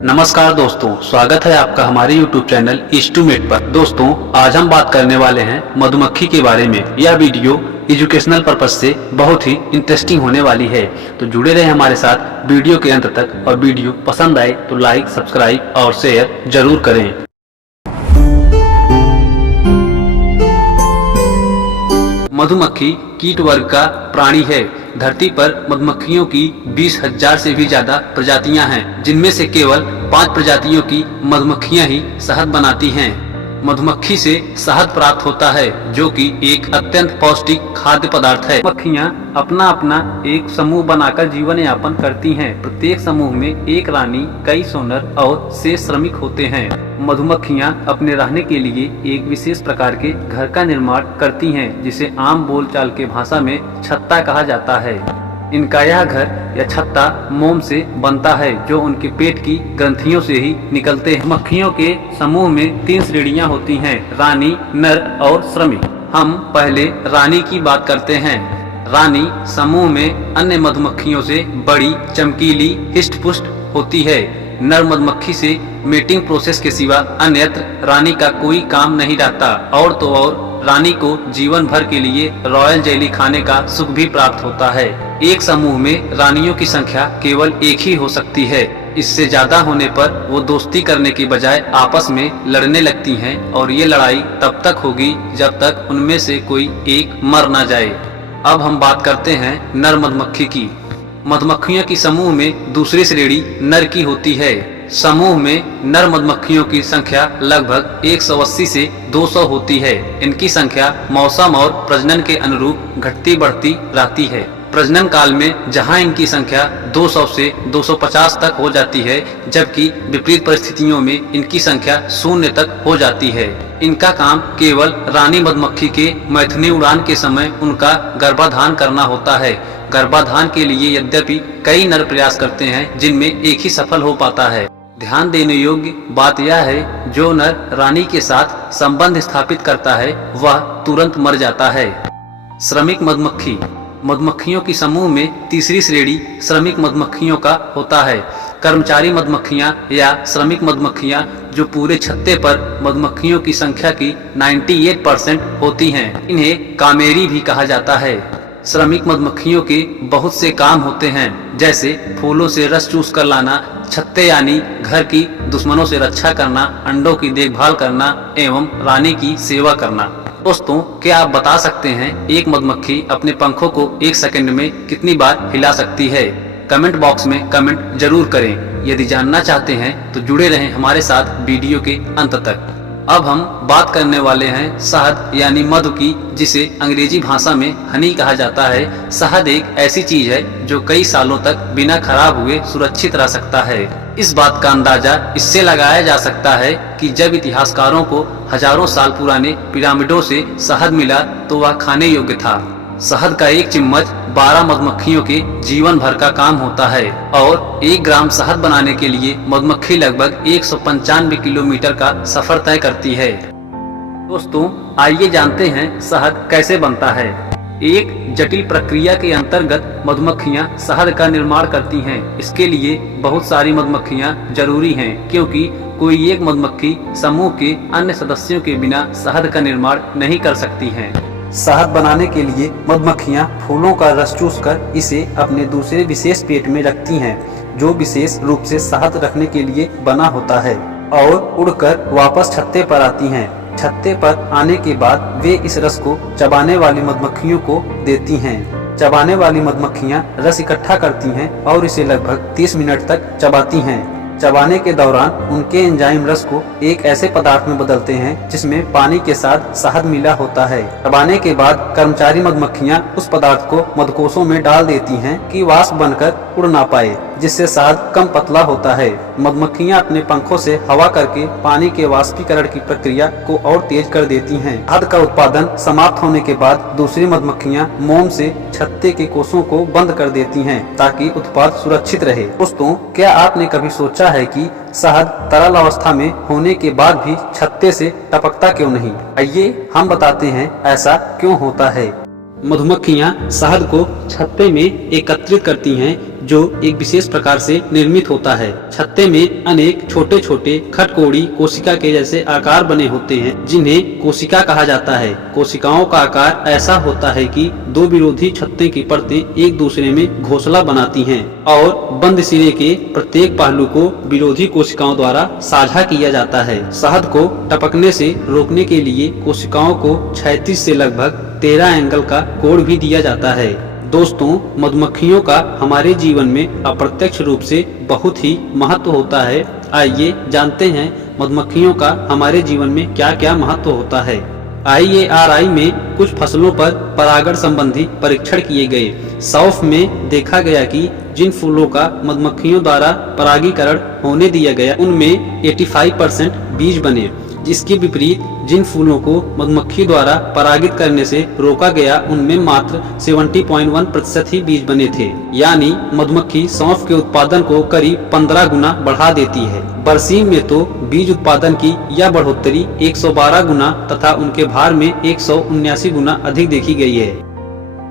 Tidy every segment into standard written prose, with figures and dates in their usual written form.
नमस्कार दोस्तों, स्वागत है आपका हमारे YouTube चैनल इस्टूमेट पर। दोस्तों, आज हम बात करने वाले हैं मधुमक्खी के बारे में। यह वीडियो एजुकेशनल पर्पज से बहुत ही इंटरेस्टिंग होने वाली है, तो जुड़े रहे हमारे साथ वीडियो के अंत तक। और वीडियो पसंद आए तो लाइक, सब्सक्राइब और शेयर जरूर करें। मधुमक्खी कीट वर्ग का प्राणी है। धरती पर मधुमक्खियों की 20,000 से भी ज्यादा प्रजातियां हैं, जिनमें से केवल 5 प्रजातियों की मधुमक्खियां ही शहद बनाती हैं। मधुमक्खी से शहद प्राप्त होता है, जो कि एक अत्यंत पौष्टिक खाद्य पदार्थ है। मधुमक्खियां अपना अपना एक समूह बनाकर जीवन यापन करती हैं। प्रत्येक समूह में एक रानी, कई सोनर और शेष श्रमिक होते हैं। मधुमक्खियां अपने रहने के लिए एक विशेष प्रकार के घर का निर्माण करती हैं, जिसे आम बोलचाल के भाषा में छत्ता कहा जाता है। इनका यह घर या छत्ता मोम से बनता है, जो उनके पेट की ग्रंथियों से ही निकलते हैं। मक्खियों के समूह में 3 श्रेणियां होती हैं: रानी, नर और श्रमिक। हम पहले रानी की बात करते हैं। रानी समूह में अन्य मधुमक्खियों से बड़ी, चमकीली, हिष्ट-पुष्ट होती है। नर मधुमक्खी से मेटिंग प्रोसेस के सिवा अन्यत्र रानी का कोई काम नहीं रहता। और तो और रानी को जीवन भर के लिए रॉयल जेली खाने का सुख भी प्राप्त होता है। एक समूह में रानियों की संख्या केवल एक ही हो सकती है। इससे ज्यादा होने पर वो दोस्ती करने की बजाय आपस में लड़ने लगती हैं, और ये लड़ाई तब तक होगी जब तक उनमें से कोई एक मर न जाए। अब हम बात करते हैं नर मधुमक्खी की। मधुमक्खियों की समूह में दूसरी श्रेणी नर की होती है। समूह में नर मधुमक्खियों की संख्या लगभग 180 से 200 होती है। इनकी संख्या मौसम और प्रजनन के अनुरूप घटती बढ़ती रहती है। प्रजनन काल में जहां इनकी संख्या 200 से 250 तक हो जाती है, जबकि विपरीत परिस्थितियों में इनकी संख्या 0 तक हो जाती है। इनका काम केवल रानी मधुमक्खी के मैथुनी उड़ान के समय उनका गर्भाधान करना होता है। गर्भाधान के लिए यद्यपि कई नर प्रयास करते हैं, जिनमें एक ही सफल हो पाता है। ध्यान देने योग्य बात यह है, जो नर रानी के साथ संबंध स्थापित करता है वह तुरंत मर जाता है। श्रमिक मधुमक्खी। मधुमक्खियों की समूह में तीसरी श्रेणी श्रमिक मधुमक्खियों का होता है। कर्मचारी मधुमक्खियां या श्रमिक मधुमक्खियां, जो पूरे छत्ते पर मधुमक्खियों की संख्या की 98% होती हैं। इन्हें कामेरी भी कहा जाता है। श्रमिक मधुमक्खियों के बहुत से काम होते हैं, जैसे फूलों से रस चूस कर लाना, छत्ते यानी घर की दुश्मनों से रक्षा करना, अंडों की देखभाल करना एवं रानी की सेवा करना। दोस्तों, क्या आप बता सकते हैं एक मधुमक्खी अपने पंखों को 1 सेकंड में कितनी बार हिला सकती है? कमेंट बॉक्स में कमेंट जरूर करें। यदि जानना चाहते हैं तो जुड़े रहें हमारे साथ वीडियो के अंत तक। अब हम बात करने वाले हैं शहद यानी मधु की, जिसे अंग्रेजी भाषा में हनी कहा जाता है। शहद एक ऐसी चीज है जो कई सालों तक बिना खराब हुए सुरक्षित रह सकता है। इस बात का अंदाजा इससे लगाया जा सकता है कि जब इतिहासकारों को हजारों साल पुराने पिरामिडों से शहद मिला तो वह खाने योग्य था। शहद का एक चम्मच 12 मधुमक्खियों के जीवन भर का काम होता है, और 1 ग्राम शहद बनाने के लिए मधुमक्खी लगभग 195 किलोमीटर का सफर तय करती है। दोस्तों, आइए जानते हैं शहद कैसे बनता है। एक जटिल प्रक्रिया के अंतर्गत मधुमक्खियां शहद का निर्माण करती हैं। इसके लिए बहुत सारी मधुमक्खियां जरूरी हैं, क्योंकि कोई एक मधुमक्खी समूह के अन्य सदस्यों के बिना शहद का निर्माण नहीं कर सकती हैं। शहद बनाने के लिए मधुमक्खियां फूलों का रस चूसकर इसे अपने दूसरे विशेष पेट में रखती हैं, जो विशेष रूप से शहद रखने के लिए बना होता है, और उड़कर वापस छत्ते पर आती हैं। छत्ते पर आने के बाद वे इस रस को चबाने वाली मधुमक्खियों को देती हैं। चबाने वाली मधुमक्खियां रस इकट्ठा करती हैं और इसे लगभग 30 मिनट तक चबाती हैं। चबाने के दौरान उनके एंजाइम रस को एक ऐसे पदार्थ में बदलते हैं जिसमें पानी के साथ शहद मिला होता है। चबाने के बाद कर्मचारी मधुमक्खियां उस पदार्थ को मधुकोशों में डाल देती हैं कि वाष्प बनकर उड़ ना पाए, जिससे शहद कम पतला होता है। मधुमक्खियां अपने पंखों से हवा करके पानी के वाष्पीकरण की प्रक्रिया को और तेज कर देती हैं। शहद का उत्पादन समाप्त होने के बाद दूसरी मधुमक्खियां मोम से छत्ते के कोषों को बंद कर देती हैं, ताकि उत्पाद सुरक्षित रहे। दोस्तों, क्या आपने कभी सोचा है कि शहद तरल अवस्था में होने के बाद भी छत्ते से टपकता क्यों नहीं? आइए हम बताते हैं ऐसा क्यों होता है। मधुमक्खियां शहद को छत्ते में एकत्रित करती हैं, जो एक विशेष प्रकार से निर्मित होता है। छत्ते में अनेक छोटे छोटे खटकोड़ी कोशिका के जैसे आकार बने होते हैं, जिन्हें कोशिका कहा जाता है। कोशिकाओं का आकार ऐसा होता है कि दो विरोधी छत्ते की परतें एक दूसरे में घोंसला बनाती हैं और बंद सिरे के प्रत्येक पहलू को विरोधी कोशिकाओं द्वारा साझा किया जाता है। शहद को टपकने से रोकने के लिए कोशिकाओं को क्षैतिज से लगभग 13 एंगल का कोण भी दिया जाता है। दोस्तों, मधुमक्खियों का हमारे जीवन में अप्रत्यक्ष रूप से बहुत ही महत्व होता है। आइए जानते हैं मधुमक्खियों का हमारे जीवन में क्या क्या महत्व होता है। IARI में कुछ फसलों पर परागण संबंधी परीक्षण किए गए। सौंफ में देखा गया कि जिन फूलों का मधुमक्खियों द्वारा परागीकरण होने दिया गया उनमें 85% बीज बने। इसके विपरीत जिन फूलों को मधुमक्खी द्वारा परागित करने से रोका गया उनमें मात्र 70.1% ही बीज बने थे। यानी मधुमक्खी सौंफ के उत्पादन को करीब 15 गुना बढ़ा देती है। बरसीम में तो बीज उत्पादन की यह बढ़ोतरी 112 गुना तथा उनके भार में 179 गुना अधिक देखी गई है।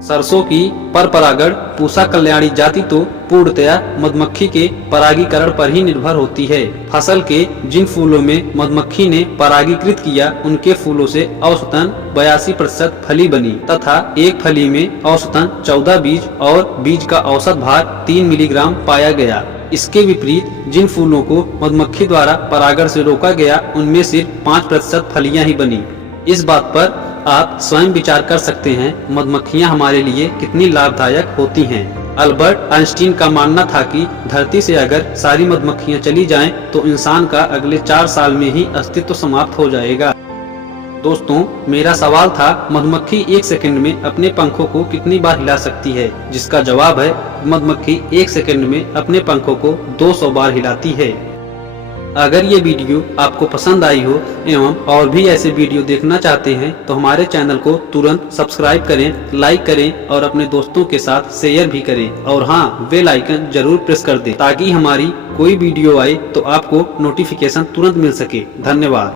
सरसों की पर परागण पूसा कल्याणी जाति तो पूर्णतया मधुमक्खी के परागीकरण पर ही निर्भर होती है। फसल के जिन फूलों में मधुमक्खी ने परागीकृत किया उनके फूलों से औसतन 82% फली बनी तथा एक फली में औसतन 14 बीज और बीज का औसत भार 3 मिलीग्राम पाया गया। इसके विपरीत जिन फूलों को मधुमक्खी द्वारा परागण से रोका गया उनमें सिर्फ 5% फलियां ही बनी। इस बात पर आप स्वयं विचार कर सकते हैं मधुमक्खियां हमारे लिए कितनी लाभदायक होती हैं। अल्बर्ट आइंस्टीन का मानना था कि धरती से अगर सारी मधुमक्खियां चली जाएं तो इंसान का अगले 4 साल में ही अस्तित्व समाप्त हो जाएगा। दोस्तों, मेरा सवाल था मधुमक्खी 1 सेकंड में अपने पंखों को कितनी बार हिला सकती है, जिसका जवाब है मधुमक्खी 1 सेकंड में अपने पंखों को 200 बार हिलाती है। अगर ये वीडियो आपको पसंद आई हो एवं और भी ऐसे वीडियो देखना चाहते हैं तो हमारे चैनल को तुरंत सब्सक्राइब करें, लाइक करें और अपने दोस्तों के साथ शेयर भी करें। और हाँ, बेल आइकन जरूर प्रेस कर दें ताकि हमारी कोई वीडियो आए तो आपको नोटिफिकेशन तुरंत मिल सके। धन्यवाद।